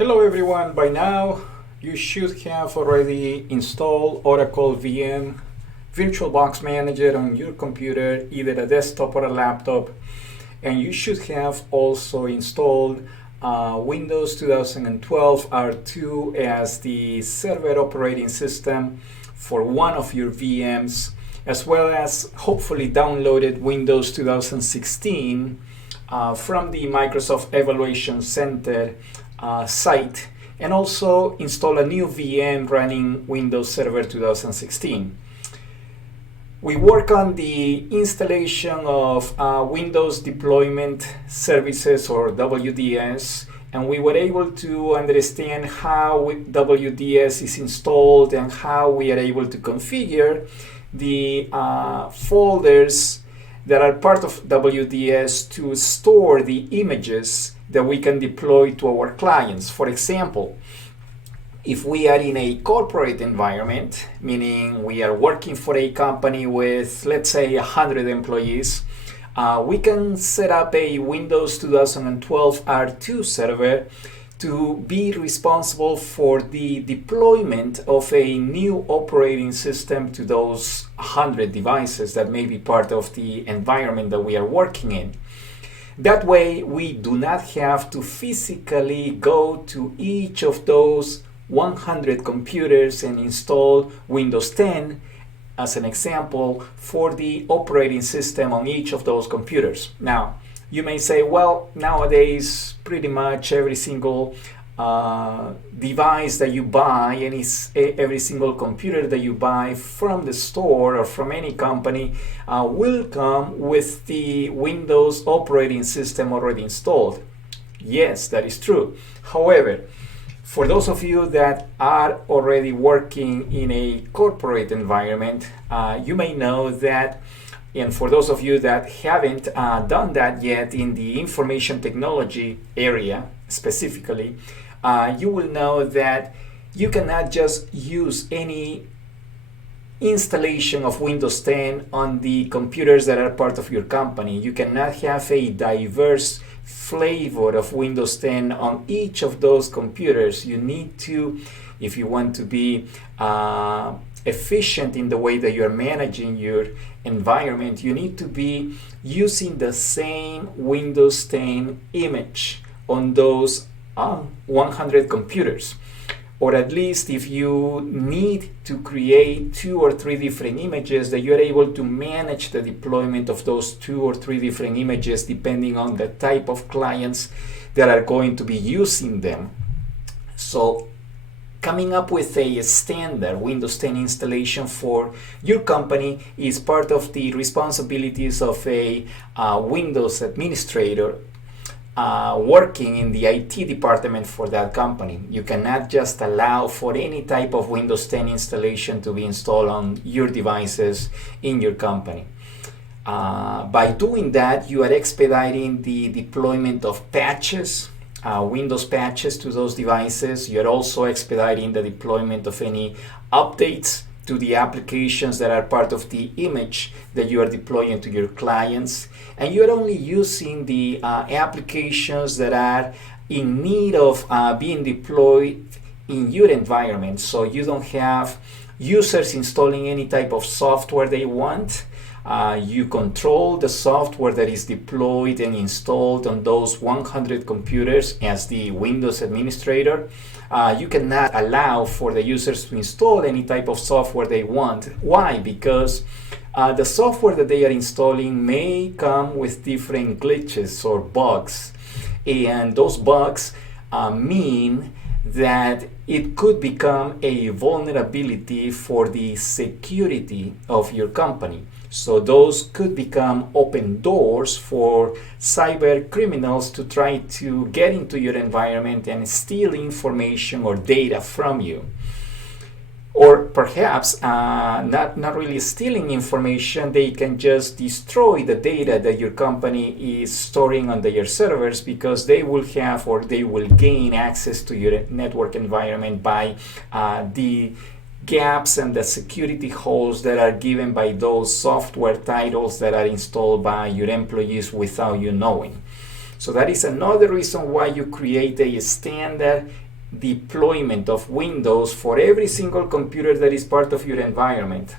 Hello everyone, by now you should have already installed Oracle VM VirtualBox Manager on your computer, either a desktop or a laptop, and you should have also installed Windows 2012 R2 as the server operating system for one of your VMs, as well as hopefully downloaded Windows 2016 from the Microsoft Evaluation Center site, and also install a new VM running Windows Server 2016. We work on the installation of Windows Deployment Services, or WDS, and we were able to understand how WDS is installed and how we are able to configure the folders that are part of WDS to store the images that we can deploy to our clients. For example, if we are in a corporate environment, meaning we are working for a company with, let's say, 100 employees, we can set up a Windows 2012 R2 server to be responsible for the deployment of a new operating system to those 100 devices that may be part of the environment that we are working in. That way, we do not have to physically go to each of those 100 computers and install Windows 10, as an example, for the operating system on each of those computers. Now, you may say, well, nowadays, pretty much every single device that you buy, every single computer that you buy from the store or from any company will come with the Windows operating system already installed. Yes, that is true. However, for those of you that are already working in a corporate environment, you may know that, and for those of you that haven't done that yet in the information technology area specifically, you will know that you cannot just use any installation of Windows 10 on the computers that are part of your company. You cannot have a diverse flavor of Windows 10 on each of those computers. You need to, if you want to be efficient in the way that you're managing your environment, you need to be using the same Windows 10 image on those 100 computers. Or at least if you need to create 2 or 3 different images, that you're able to manage the deployment of those 2 or 3 different images depending on the type of clients that are going to be using them. So coming up with a standard Windows 10 installation for your company is part of the responsibilities of a Windows administrator working in the IT department for that company. You cannot just allow for any type of Windows 10 installation to be installed on your devices in your company. By doing that, you are expediting the deployment of patches, Windows patches to those devices. You're also expediting the deployment of any updates to the applications that are part of the image that you are deploying to your clients. And you're only using the applications that are in need of being deployed in your environment. So you don't have users installing any type of software they want. You control the software that is deployed and installed on those 100 computers as the Windows administrator. You cannot allow for the users to install any type of software they want. Why? Because the software that they are installing may come with different glitches or bugs. And those bugs mean that it could become a vulnerability for the security of your company. So those could become open doors for cyber criminals to try to get into your environment and steal information or data from you. Or perhaps not really stealing information, they can just destroy the data that your company is storing on their servers, because they will have or they will gain access to your network environment by the gaps and the security holes that are given by those software titles that are installed by your employees without you knowing. So that is another reason why you create a standard deployment of Windows for every single computer that is part of your environment.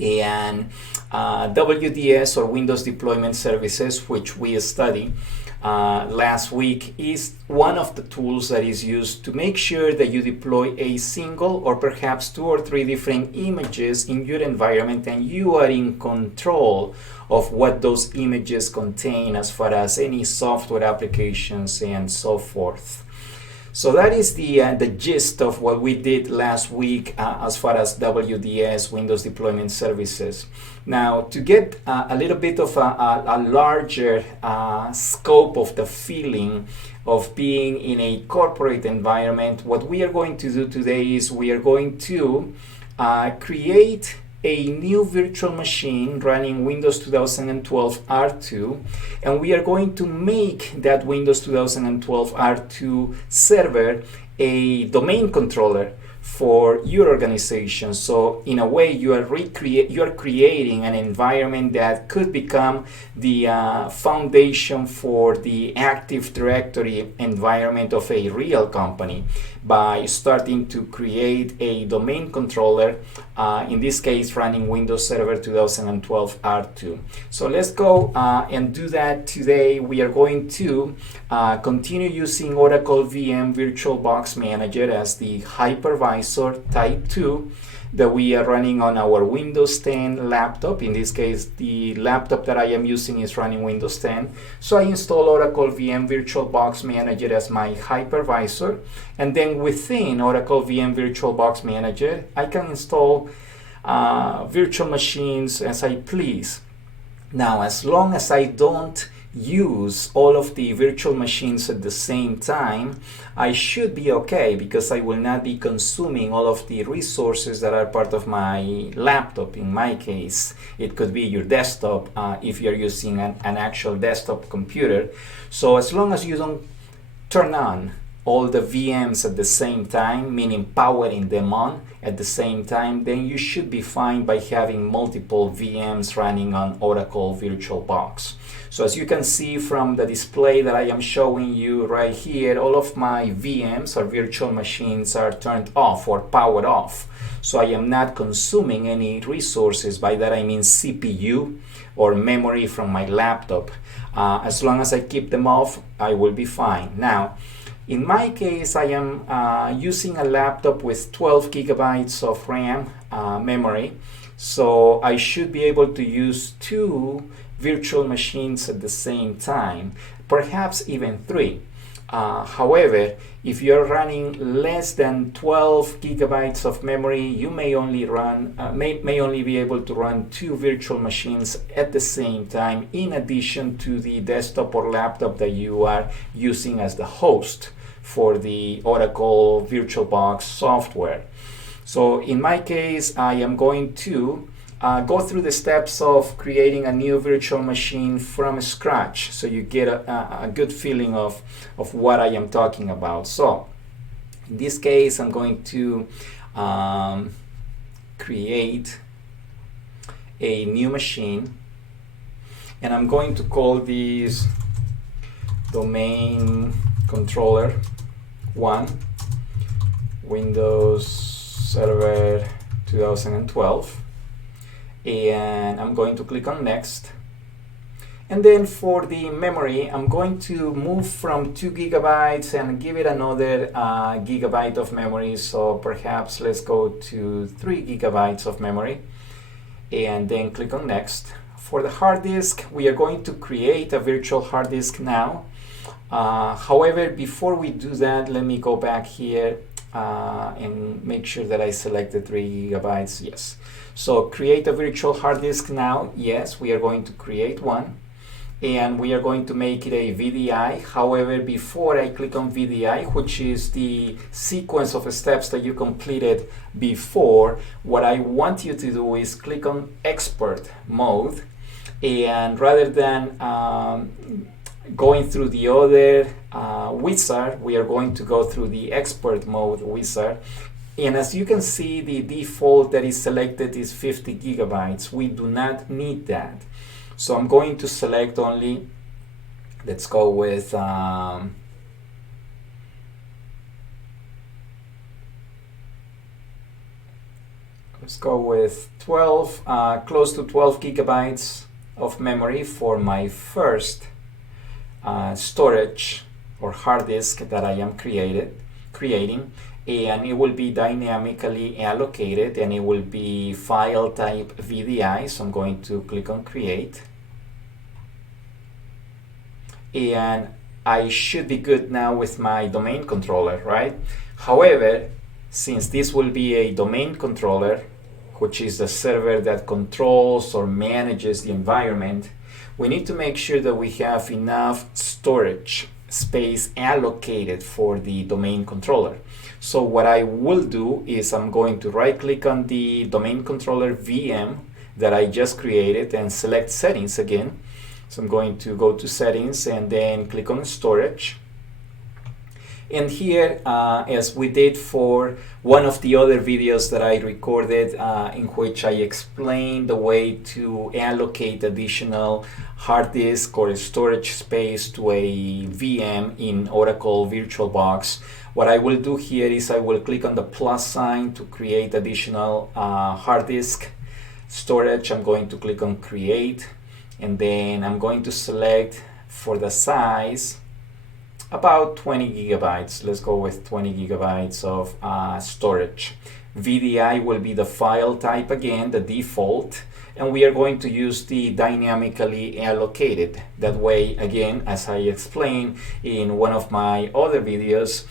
And WDS, or Windows Deployment Services, which we study last week, is one of the tools that is used to make sure that you deploy a single or perhaps 2 or 3 different images in your environment, and you are in control of what those images contain as far as any software applications and so forth. So that is the gist of what we did last week as far as WDS, Windows Deployment Services. Now, to get a little bit of a larger scope of the feeling of being in a corporate environment, what we are going to do today is we are going to create a new virtual machine running Windows 2012 R2, and we are going to make that Windows 2012 R2 server a domain controller for your organization. So in a way, you are creating an environment that could become the foundation for the Active Directory environment of a real company by starting to create a domain controller, in this case running Windows Server 2012 R2. So let's go and do that today. We are going to continue using Oracle VM VirtualBox Manager as the hypervisor type 2 that we are running on our Windows 10 laptop. In this case, the laptop that I am using is running Windows 10. So I install Oracle VM VirtualBox Manager as my hypervisor, and then within Oracle VM VirtualBox Manager, I can install virtual machines as I please. Now, as long as I don't use all of the virtual machines at the same time, I should be okay, because I will not be consuming all of the resources that are part of my laptop. In my case, it could be your desktop if you're using an actual desktop computer. So as long as you don't turn on all the VMs at the same time, meaning powering them on at the same time, then you should be fine by having multiple VMs running on Oracle VirtualBox. So as you can see from the display that I am showing you right here, all of my VMs or virtual machines are turned off or powered off. So I am not consuming any resources. By that I mean CPU or memory from my laptop. As long as I keep them off, I will be fine. Now, in my case, I am using a laptop with 12 gigabytes of RAM memory. So I should be able to use 2 virtual machines at the same time, perhaps even 3. However, if you're running less than 12 gigabytes of memory, you may only be able to run 2 virtual machines at the same time, in addition to the desktop or laptop that you are using as the host for the Oracle VirtualBox software. So in my case, I am going to go through the steps of creating a new virtual machine from scratch, so you get a good feeling of what I am talking about. So in this case, I'm going to create a new machine, and I'm going to call this domain controller 1 Windows Server 2012. And I'm going to click on next. And then for the memory, I'm going to move from 2 gigabytes and give it another gigabyte of memory. So perhaps let's go to 3 gigabytes of memory, and then click on next. For the hard disk, we are going to create a virtual hard disk now. However, before we do that, let me go back here and make sure that I selected 3 gigabytes. Yes. So create a virtual hard disk now. Yes, we are going to create one, and we are going to make it a VDI. However, before I click on VDI, which is the sequence of steps that you completed before, what I want you to do is click on expert mode, and rather than going through the other wizard, we are going to go through the expert mode wizard. And as you can see, the default that is selected is 50 gigabytes. We do not need that. So I'm going to select only, let's go with Let's go with 12, close to 12 gigabytes of memory for my first storage or hard disk that I am creating, and it will be dynamically allocated, and it will be file type VDI. So I'm going to click on create, and I should be good now with my domain controller, right? However, since this will be a domain controller, which is the server that controls or manages the environment, we need to make sure that we have enough storage space allocated for the domain controller. So what I will do is I'm going to right click on the domain controller VM that I just created and select settings again. So I'm going to go to settings and then click on storage. And here, as we did for one of the other videos that I recorded in which I explained the way to allocate additional hard disk or storage space to a VM in Oracle VirtualBox, what I will do here is I will click on the plus sign to create additional hard disk storage. I'm going to click on create, and then I'm going to select for the size about 20 gigabytes. Let's go with 20 gigabytes of storage. VDI will be the file type again, the default, and we are going to use the dynamically allocated. That way, again, as I explained in one of my other videos,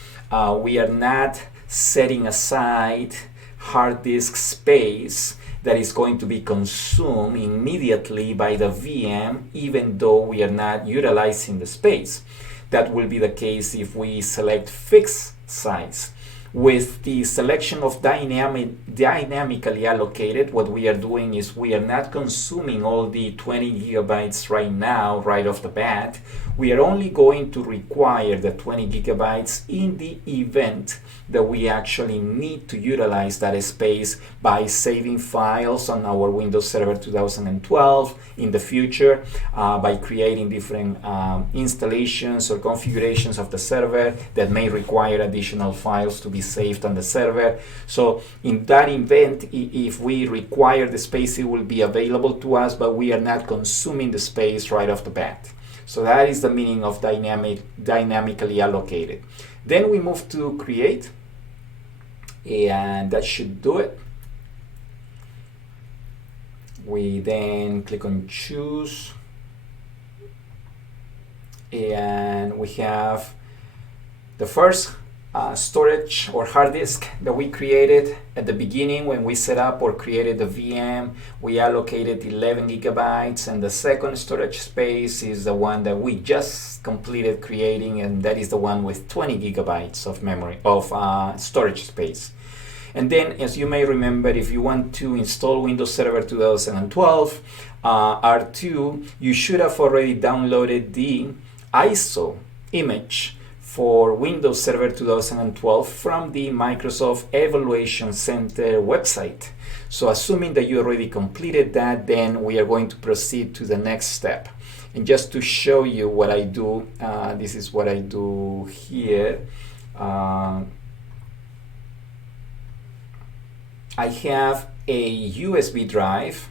we are not setting aside hard disk space that is going to be consumed immediately by the VM, even though we are not utilizing the space. That will be the case if we select fixed size. With the selection of dynamically allocated, what we are doing is we are not consuming all the 20 gigabytes right now, right off the bat. We are only going to require the 20 gigabytes in the event that we actually need to utilize that space by saving files on our Windows Server 2012 in the future, by creating different installations or configurations of the server that may require additional files to be saved on the server. So in that event, if we require the space, it will be available to us, but we are not consuming the space right off the bat. So that is the meaning of dynamically allocated. Then we move to create, and that should do it. We then click on choose, and we have the first storage or hard disk that we created at the beginning when we set up or created the VM. We allocated 11 gigabytes, and the second storage space is the one that we just completed creating, and that is the one with 20 gigabytes of memory of storage space. And then, as you may remember, if you want to install Windows Server 2012 R2, you should have already downloaded the ISO image for Windows Server 2012 from the Microsoft Evaluation Center website. So assuming that you already completed that, then we are going to proceed to the next step. And just to show you what I do, this is what I do here. I have a USB drive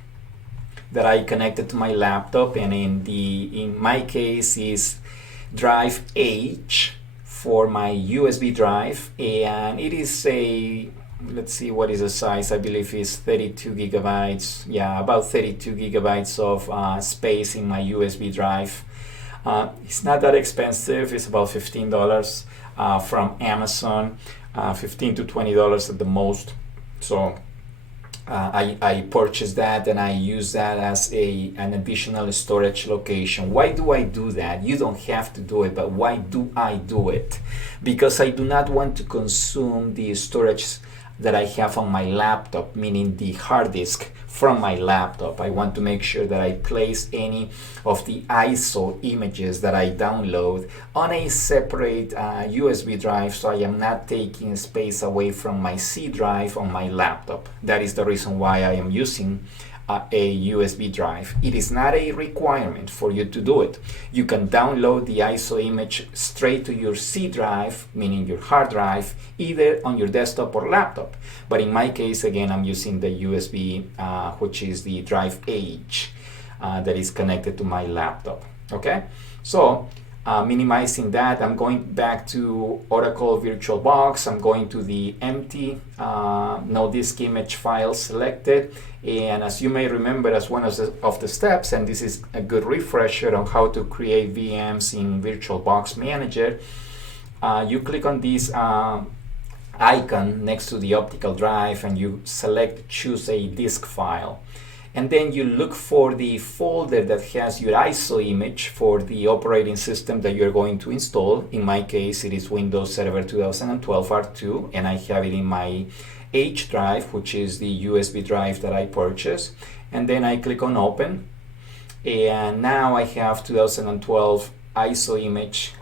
that I connected to my laptop, and in my case is drive H for my USB drive, and it is a, let's see, what is the size? I believe it's 32 gigabytes. Yeah, about 32 gigabytes of space in my USB drive. It's not that expensive. It's about $15 from Amazon, $15 to $20 at the most. So I purchased that, and I use that as an additional storage location. Why do I do that? You don't have to do it, but why do I do it? Because I do not want to consume the storage that I have on my laptop, meaning the hard disk from my laptop. I want to make sure that I place any of the ISO images that I download on a separate USB drive, so I am not taking space away from my C drive on my laptop. That is the reason why I am using a USB drive. It is not a requirement for you to do it. You can download the ISO image straight to your C drive, meaning your hard drive, either on your desktop or laptop. But in my case, again, I'm using the USB, which is the drive H that is connected to my laptop. Okay, so minimizing that, I'm going back to Oracle VirtualBox. I'm going to the empty no disk image file selected, and as you may remember, as one of the steps, and this is a good refresher on how to create VMs in VirtualBox Manager, you click on this icon next to the optical drive and you select choose a disk file. And then you look for the folder that has your ISO image for the operating system that you're going to install. In my case, it is Windows Server 2012 R2, and I have it in my H drive, which is the USB drive that I purchased. And then I click on Open, and now I have 2012 ISO image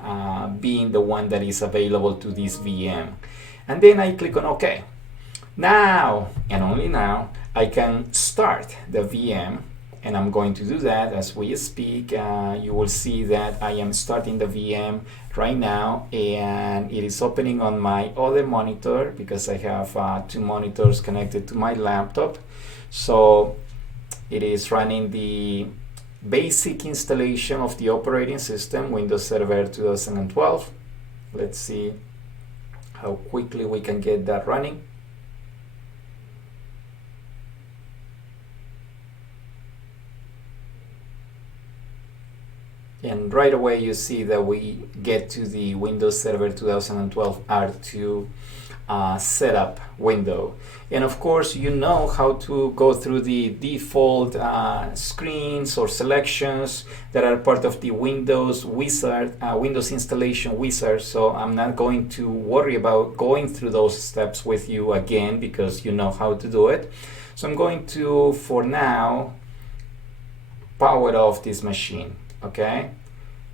being the one that is available to this VM. And then I click on OK. Now, and only now, I can start the VM, and I'm going to do that as we speak. You will see that I am starting the VM right now, and it is opening on my other monitor because I have two monitors connected to my laptop. So it is running the basic installation of the operating system, Windows Server 2012. Let's see how quickly we can get that running. And right away you see that we get to the Windows Server 2012 R2 setup window. And of course, you know how to go through the default screens or selections that are part of the Windows wizard, Windows installation wizard. So I'm not going to worry about going through those steps with you again because you know how to do it. So I'm going to, for now, power off this machine. Okay,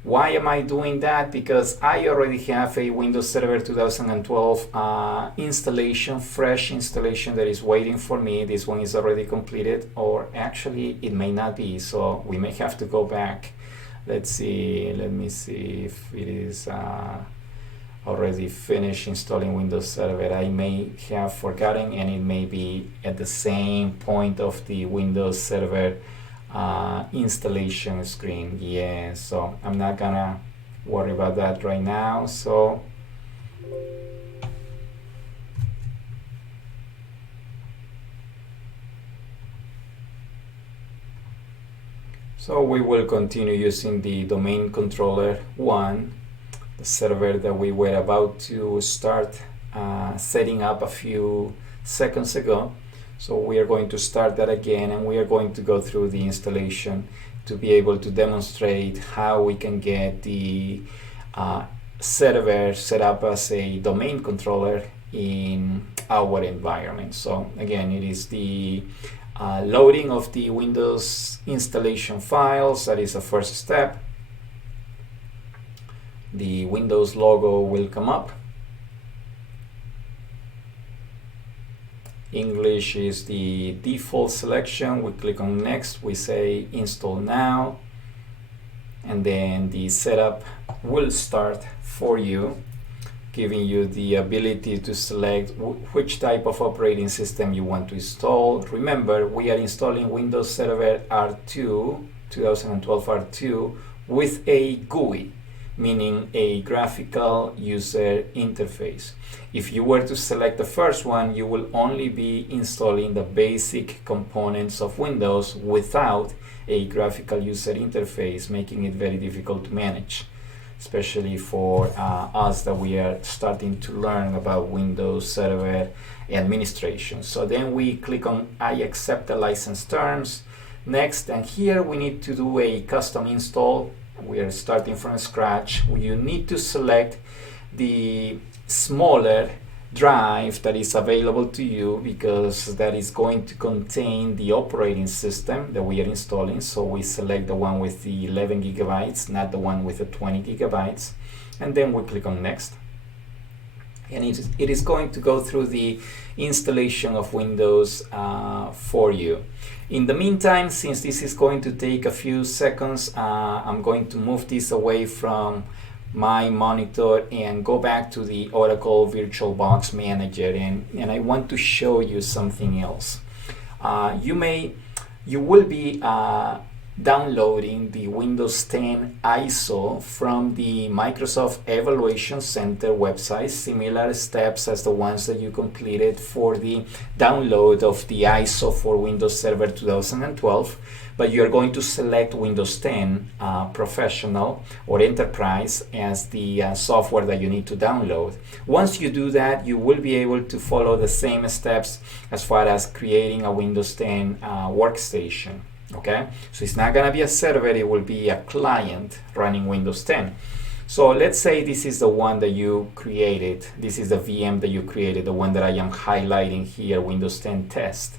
why am I doing that? Because I already have a Windows Server 2012 installation, fresh installation that is waiting for me. This one is already completed, or actually it may not be, so we may have to go back. Let's see, let me see if it is already finished installing Windows Server. I may have forgotten, and it may be at the same point of the Windows Server installation screen. Yeah, so I'm not gonna worry about that right now. So we will continue using the domain controller 1, the server that we were about to start setting up a few seconds ago. So we are going to start that again, and we are going to go through the installation to be able to demonstrate how we can get the server set up as a domain controller in our environment. So again, it is the loading of the Windows installation files. That is the first step. The Windows logo will come up. English is the default selection. We click on next, we say install now, and then the setup will start for you, giving you the ability to select which type of operating system you want to install. Remember, we are installing Windows Server R2, 2012 R2, with a GUI, meaning a graphical user interface. If you were to select the first one, you will only be installing the basic components of Windows without a graphical user interface, making it very difficult to manage, especially for us that we are starting to learn about Windows Server administration. So then we click on I accept the license terms. Next, and here we need to do a custom install. We are starting from scratch. You need to select the smaller drive that is available to you because that is going to contain the operating system that we are installing. So we select the one with the 11 gigabytes, not the one with the 20 gigabytes. And then we click on next. and it is going to go through the installation of Windows for you. In the meantime, since this is going to take a few seconds, I'm going to move this away from my monitor and go back to the Oracle VirtualBox Manager, and I want to show you something else. You will be downloading the Windows 10 ISO from the Microsoft Evaluation Center website, similar steps as the ones that you completed for the download of the ISO for Windows Server 2012, but you're going to select Windows 10 Professional or Enterprise as the software that you need to download. Once you do that, you will be able to follow the same steps as far as creating a Windows 10 workstation. Okay, so it's not gonna be a server, it will be a client running Windows 10. So let's say this is the one that you created. This is the VM that you created, the one that I am highlighting here, Windows 10 test.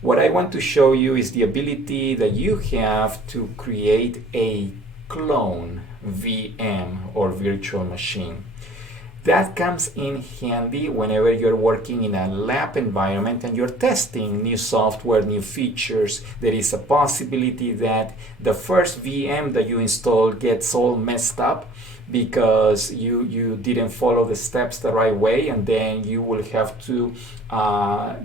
What I want to show you is the ability that you have to create a clone VM or virtual machine. That comes in handy whenever you're working in a lab environment and you're testing new software, new features. There is a possibility that the first VM that you install gets all messed up because you didn't follow the steps the right way, and then you will have to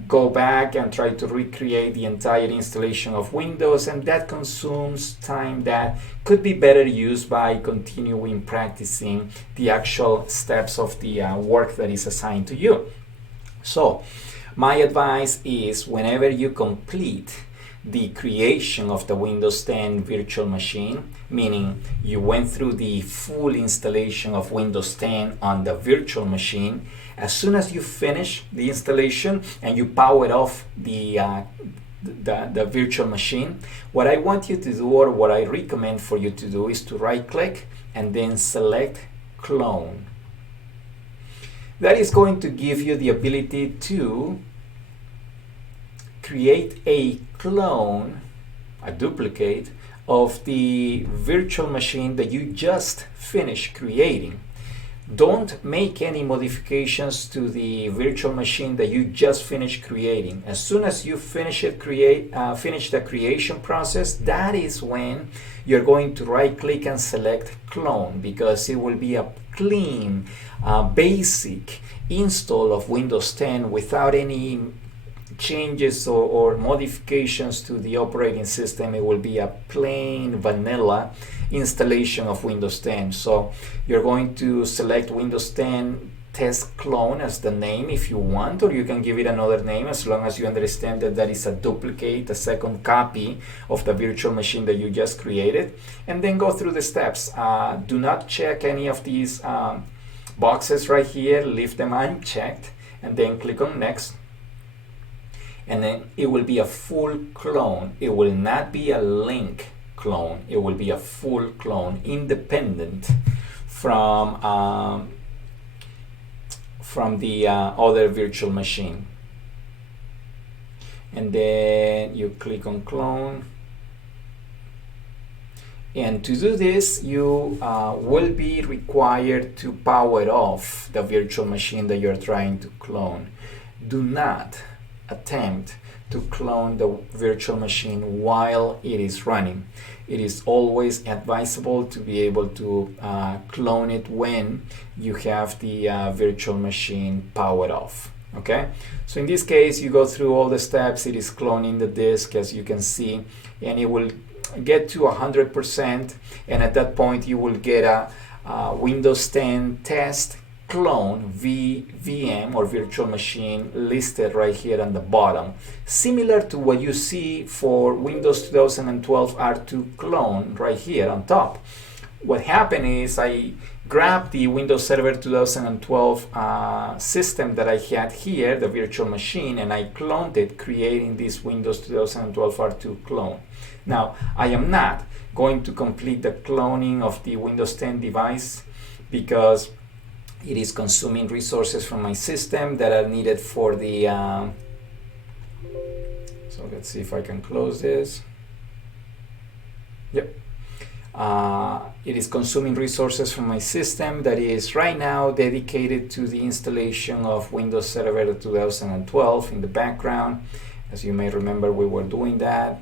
go back and try to recreate the entire installation of Windows, and that consumes time that could be better used by continuing practicing the actual steps of the work that is assigned to you. So my advice is, whenever you complete the creation of the Windows 10 virtual machine, meaning you went through the full installation of Windows 10 on the virtual machine, as soon as you finish the installation and you power off the virtual machine, what I want you to do, or what I recommend for you to do, is to right click and then select clone. That is going to give you the ability to create a clone, a duplicate of the virtual machine that you just finished creating. Don't make any modifications to the virtual machine that you just finished creating. As soon as you finish the creation process, that is when you're going to right click and select clone, because it will be a clean, basic install of Windows 10 without any changes or modifications to the operating system. It will be a plain vanilla installation of Windows 10. So you're going to select Windows 10 test clone as the name if you want, or you can give it another name as long as you understand that that is a duplicate, a second copy of the virtual machine that you just created, and then go through the steps. Do not check any of these boxes right here, leave them unchecked, and then click on next. And then it will be a full clone. It will not be a link clone. It will be a full clone, independent from the other virtual machine. And then you click on clone. And to do this, you will be required to power off the virtual machine that you're trying to clone. Do not attempt to clone the virtual machine while it is running. It is always advisable to be able to clone it when you have the virtual machine powered off. Okay, so in this case, you go through all the steps. It is cloning the disk, as you can see, and it will get to 100%, and at that point you will get a Windows 10 test clone VM or virtual machine listed right here on the bottom, similar to what you see for Windows 2012 R2 clone right here on top. What happened is I grabbed the Windows Server 2012 system that I had here, the virtual machine, and I cloned it, creating this Windows 2012 R2 clone. Now, I am not going to complete the cloning of the Windows 10 device because it is consuming resources from my system that are needed for the so let's see if I can close this. Yep. It is consuming resources from my system that is right now dedicated to the installation of Windows Server 2012 in the background. As you may remember, we were doing that.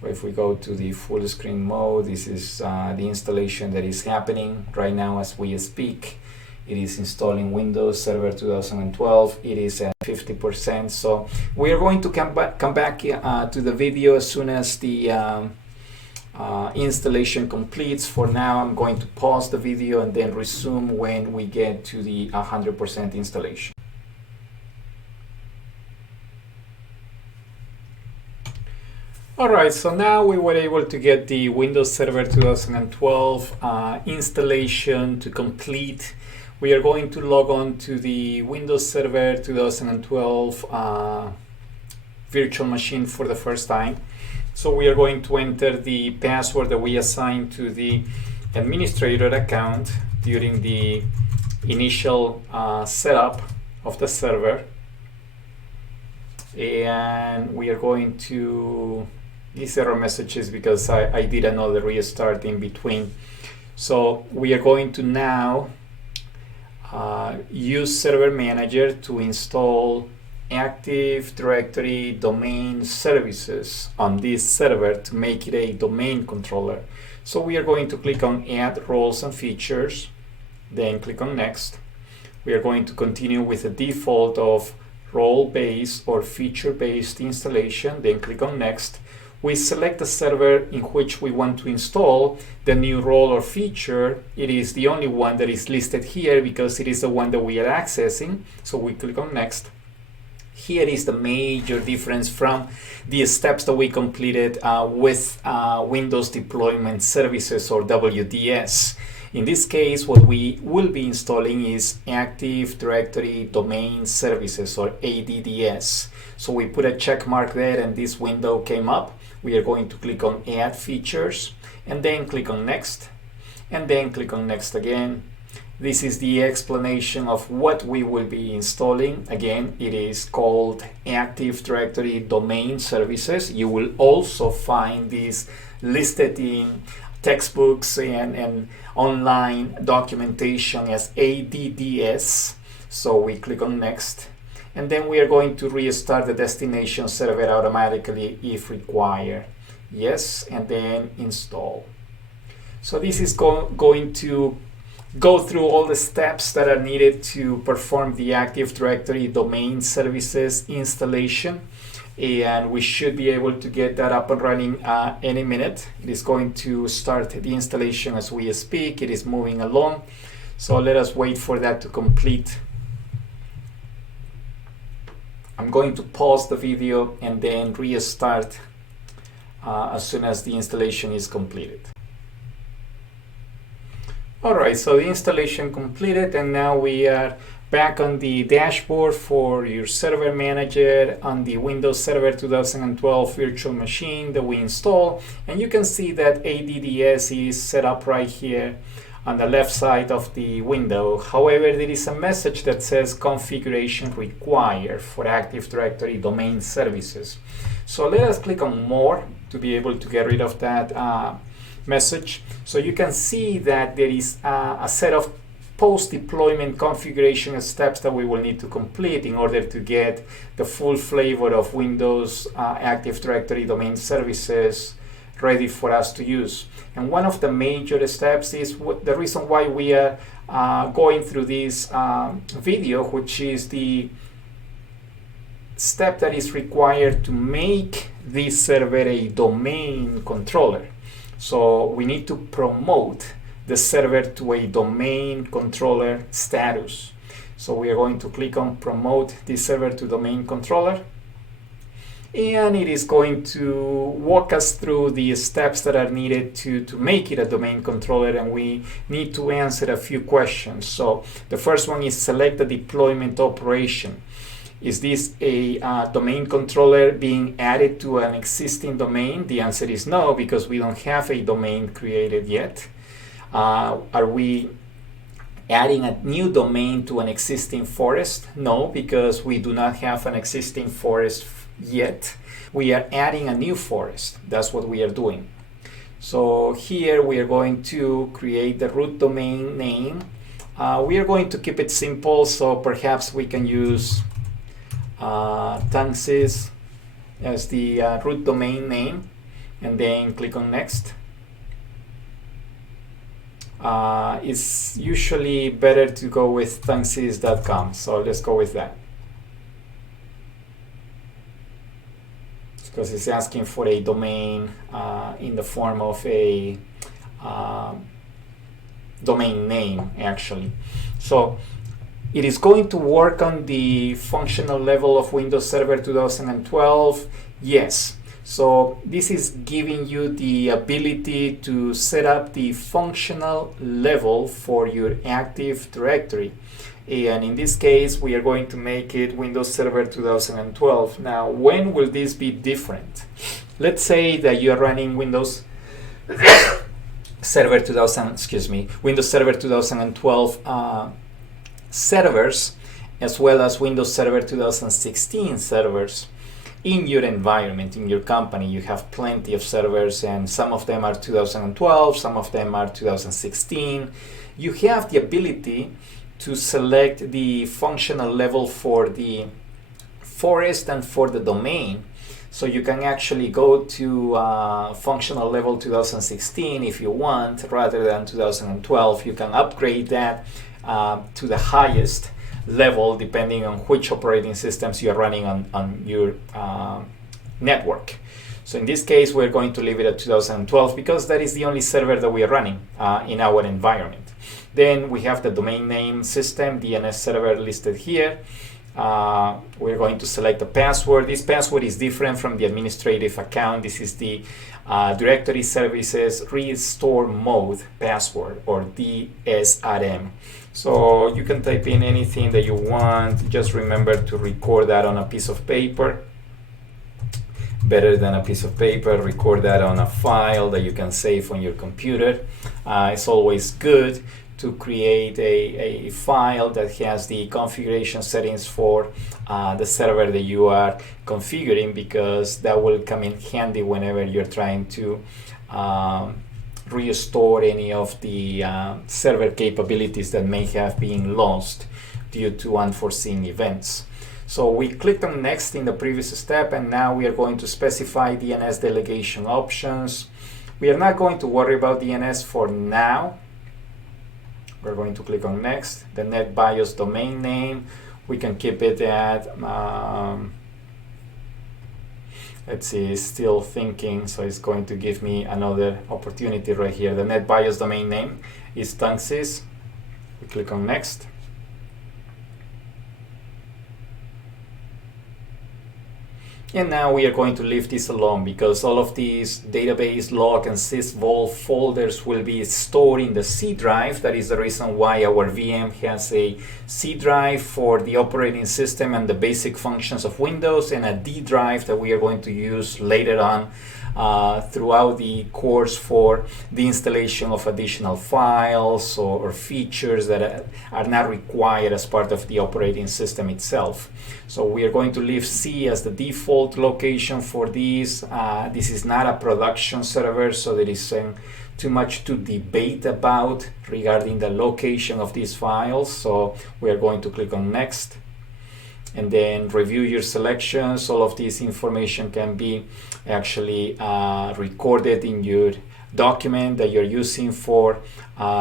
So if we go to the full screen mode, this is the installation that is happening right now as we speak. It is installing Windows Server 2012. It is at 50%. So we are going to come back to the video as soon as the installation completes. For now, I'm going to pause the video and then resume when we get to the 100% installation. Alright, so now we were able to get the Windows Server 2012 installation to complete. We are going to log on to the Windows Server 2012 virtual machine for the first time. So we are going to enter the password that we assigned to the administrator account during the initial setup of the server. And we are going to, these error messages because I did another restart in between. So we are going to now use Server Manager to install Active Directory domain services on this server to make it a domain controller. So we are going to click on Add Roles and Features, then click on Next. We are going to continue with the default of role-based or feature-based installation, then click on Next. We select the server in which we want to install the new role or feature. It is the only one that is listed here because it is the one that we are accessing. So we click on Next. Here is the major difference from the steps that we completed with Windows Deployment Services or WDS. In this case, what we will be installing is Active Directory Domain Services or ADDS. So we put a check mark there and this window came up. We are going to click on Add Features and then click on Next and then click on Next again. This is the explanation of what we will be installing. Again, it is called Active Directory Domain Services. You will also find this listed in textbooks and online documentation as ADDS. So we click on Next. And then we are going to restart the destination server automatically if required. Yes, and then install. So this is going to go through all the steps that are needed to perform the Active Directory Domain Services installation. And we should be able to get that up and running any minute. It is going to start the installation as we speak. It is moving along. So let us wait for that to complete. I'm going to pause the video and then restart as soon as the installation is completed. Alright, so the installation completed and now we are back on the dashboard for your Server Manager on the Windows Server 2012 virtual machine that we installed. And you can see that ADDS is set up right here on the left side of the window. However, there is a message that says configuration required for Active Directory Domain Services. So let us click on More to be able to get rid of that message. So you can see that there is a set of post-deployment configuration steps that we will need to complete in order to get the full flavor of Windows Active Directory Domain Services ready for us to use. And one of the major steps is the reason why we are going through this video, which is the step that is required to make this server a domain controller. So we need to promote the server to a domain controller status. So we are going to click on Promote this server to domain controller. And it is going to walk us through the steps that are needed to make it a domain controller, and we need to answer a few questions. So the first one is select the deployment operation. Is this a domain controller being added to an existing domain? The answer is no, because we don't have a domain created yet. Are we adding a new domain to an existing forest? No, because we do not have an existing forest yet. We are adding a new forest. That's what we are doing. So here we are going to create the root domain name. We are going to keep it simple, so perhaps we can use Tunsis as the root domain name, and then click on next. It's usually better to go with tunsis.com, so let's go with that, because it's asking for a domain in the form of a domain name actually. So it is going to work on the functional level of Windows Server 2012. Yes. So this is giving you the ability to set up the functional level for your Active Directory. And in this case, we are going to make it Windows Server 2012. Now, when will this be different? Let's say that you are running Windows Server 2012 servers, as well as Windows Server 2016 servers in your environment, in your company. You have plenty of servers, and some of them are 2012, some of them are 2016. You have the ability to select the functional level for the forest and for the domain. So you can actually go to functional level 2016 if you want, rather than 2012. You can upgrade that to the highest level depending on which operating systems you're running on your network. So in this case, we're going to leave it at 2012 because that is the only server that we are running in our environment. Then we have the domain name system, DNS server, listed here. We're going to select the password. This password is different from the administrative account. This is the Directory Services Restore Mode password, or DSRM. So you can type in anything that you want. Just remember to record that on a piece of paper. Better than a piece of paper, record that on a file that you can save on your computer. It's always good to create a file that has the configuration settings for the server that you are configuring, because that will come in handy whenever you're trying to restore any of the server capabilities that may have been lost due to unforeseen events. So we clicked on next in the previous step, and now we are going to specify DNS delegation options. We are not going to worry about DNS for now. We're going to click on next. The NetBIOS domain name, we can keep it at, let's see, still thinking, so it's going to give me another opportunity right here. The NetBIOS domain name is Tunsis. We click on next. And now we are going to leave this alone, because all of these database log and sysvol folders will be stored in the C drive. That is the reason why our VM has a C drive for the operating system and the basic functions of Windows, and a D drive that we are going to use later on throughout the course for the installation of additional files or features that are not required as part of the operating system itself. So we are going to leave C as the default location for these. This is not a production server, so there is too much to debate about regarding the location of these files. So we are going to click on next, and then review your selections. All of this information can be actually recorded in your document that you're using for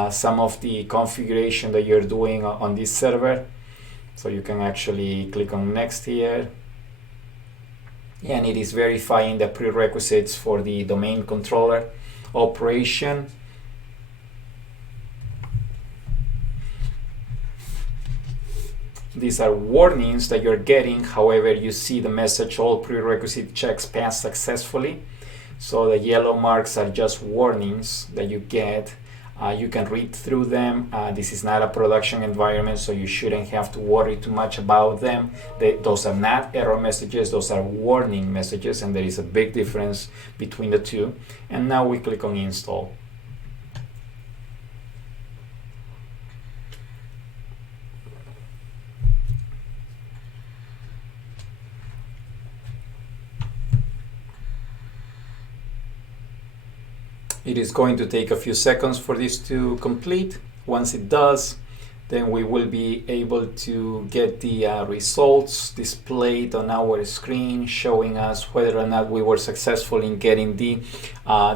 some of the configuration that you're doing on this server. So you can actually click on next here, and it is verifying the prerequisites for the domain controller operation. These are warnings that you're getting. However, you see the message, all prerequisite checks passed successfully. So the yellow marks are just warnings that you get. You can read through them. This is not a production environment, so you shouldn't have to worry too much about them. Those are not error messages, those are warning messages, and there is a big difference between the two. And now we click on install. It is going to take a few seconds for this to complete. Once it does, then we will be able to get the results displayed on our screen, showing us whether or not we were successful in getting the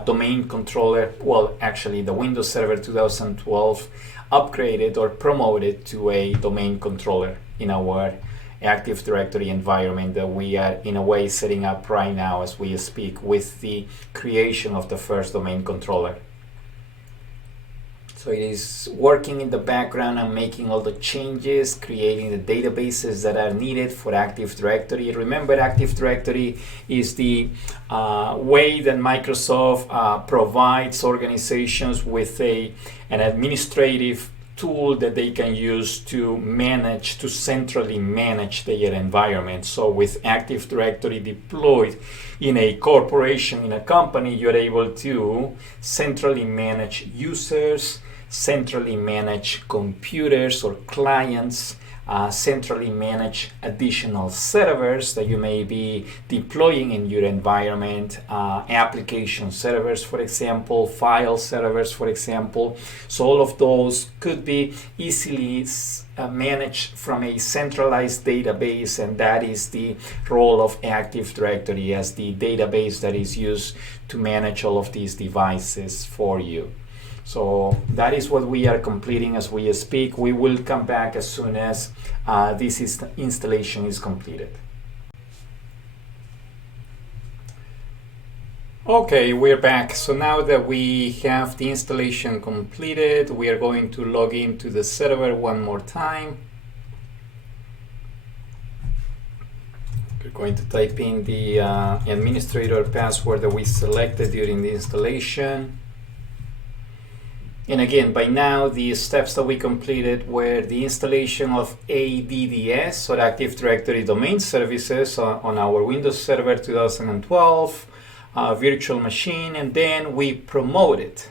domain controller, well, actually the Windows Server 2012 upgraded or promoted to a domain controller in our Active Directory environment that we are in a way setting up right now as we speak with the creation of the first domain controller. So it is working in the background and making all the changes, creating the databases that are needed for Active Directory. Remember, Active Directory is the way that Microsoft provides organizations with an administrative tool that they can use to manage, to centrally manage their environment. So with Active Directory deployed in a corporation, in a company, you're able to centrally manage users, centrally manage computers or clients, centrally manage additional servers that you may be deploying in your environment, application servers, for example, file servers, for example. So all of those could be easily managed from a centralized database, and that is the role of Active Directory as the database that is used to manage all of these devices for you. So that is what we are completing as we speak. We will come back as soon as this installation is completed. Okay, we're back. So now that we have the installation completed, we are going to log into the server one more time. We're going to type in the administrator password that we selected during the installation. And again, by now, the steps that we completed were the installation of ADDS, or Active Directory Domain Services, on our Windows Server 2012 virtual machine, and then we promoted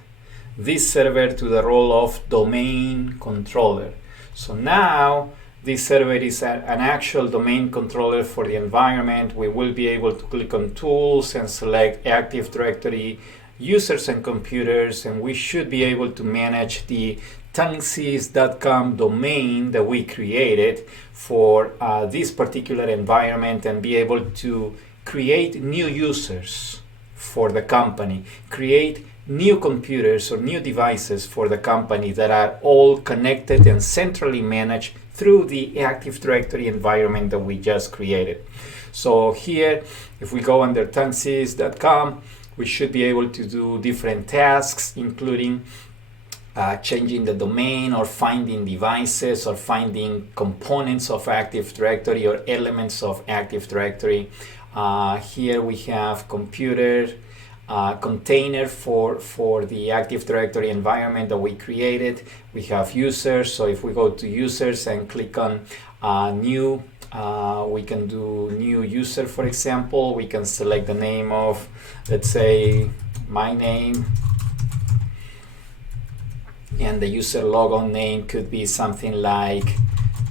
this server to the role of domain controller. So now, this server is an actual domain controller for the environment. We will be able to click on Tools and select Active Directory users and computers, and we should be able to manage the tuncsys.com domain that we created for this particular environment, and be able to create new users for the company, create new computers or new devices for the company that are all connected and centrally managed through the Active Directory environment that we just created. So here, if we go under tuncsys.com, we should be able to do different tasks, including changing the domain, or finding devices, or finding components of Active Directory or elements of Active Directory. Here we have computer, container for the Active Directory environment that we created. We have users, so if we go to users and click on new, we can do new user, for example. We can select the name of, let's say, my name, and the user logon name could be something like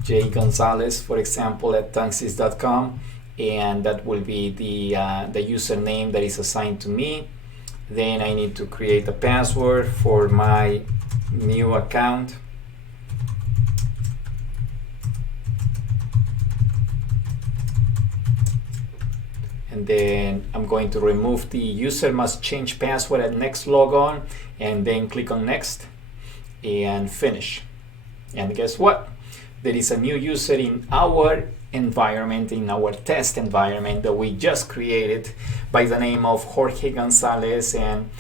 J Gonzalez, for example, at tuncsys.com, and that will be the username that is assigned to me. Then I need to create a password for my new account. And then I'm going to remove the user must change password at next logon, and then click on next and finish. And guess what? There is a new user in our environment, in our test environment that we just created, by the name of Jorge Gonzalez, and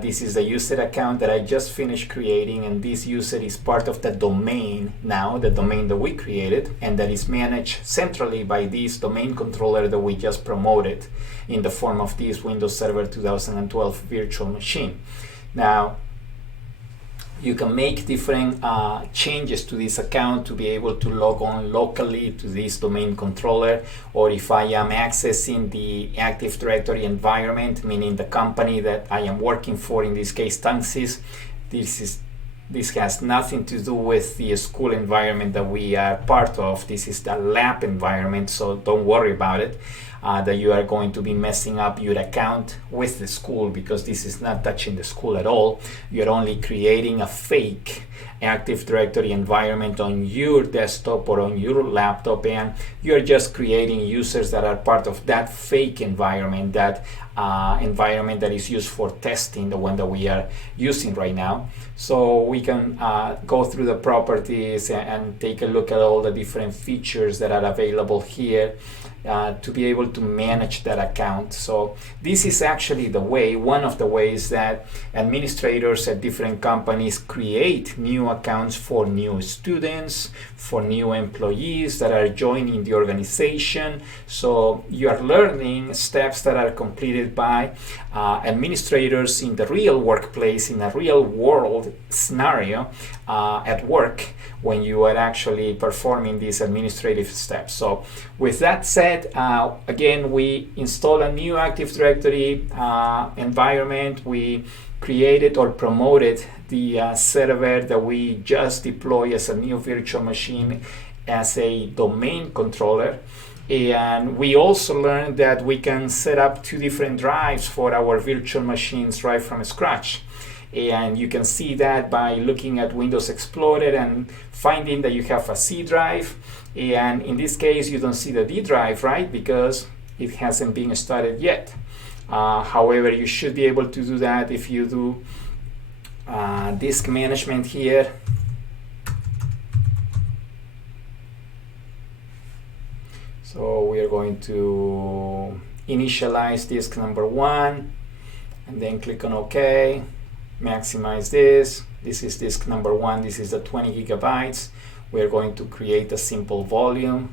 this is the user account that I just finished creating, and this user is part of the domain now, the domain that we created, and that is managed centrally by this domain controller that we just promoted in the form of this Windows Server 2012 virtual machine. Now, you can make different changes to this account to be able to log on locally to this domain controller, or if I am accessing the Active Directory environment, meaning the company that I am working for, in this case Tuncsys, this has nothing to do with the school environment that we are part of. This is the lab environment, so don't worry about it. that you are going to be messing up your account with the school, because this is not touching the school at all. You're only creating a fake Active Directory environment on your desktop or on your laptop, and you're just creating users that are part of that fake environment, that environment that is used for testing, the one that we are using right now. So we can go through the properties and take a look at all the different features that are available here to be able to manage that account. So this is actually one of the ways that administrators at different companies create new accounts for new students, for new employees that are joining the organization. So you are learning steps that are completed by administrators in the real workplace, in a real world scenario at work, when you are actually performing these administrative steps. So with that said, again, we install a new Active Directory environment. We created or promoted the server that we just deployed as a new virtual machine as a domain controller. And we also learned that we can set up 2 different drives for our virtual machines right from scratch. And you can see that by looking at Windows Explorer and finding that you have a C drive. And in this case, you don't see the D drive, right? Because it hasn't been started yet. However, you should be able to do that if you do disk management here. So we are going to initialize disk number 1 and then click on OK. Maximize this. This is disk number 1. This is the 20 gigabytes. We're going to create a simple volume,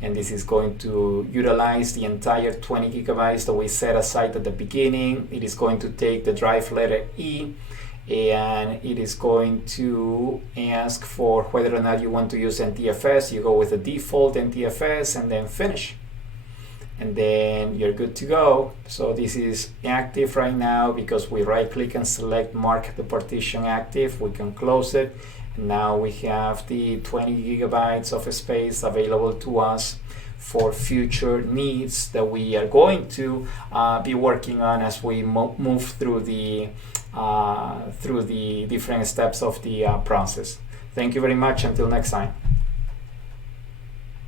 and this is going to utilize the entire 20 gigabytes that we set aside at the beginning. It is going to take the drive letter E, and it is going to ask for whether or not you want to use NTFS. You go with the default NTFS and then finish. And then you're good to go. So this is active right now because we right click and select mark the partition active. We can close it. And now we have the 20 gigabytes of space available to us for future needs that we are going to be working on as we move through the different steps of the process. Thank you very much. Until next time.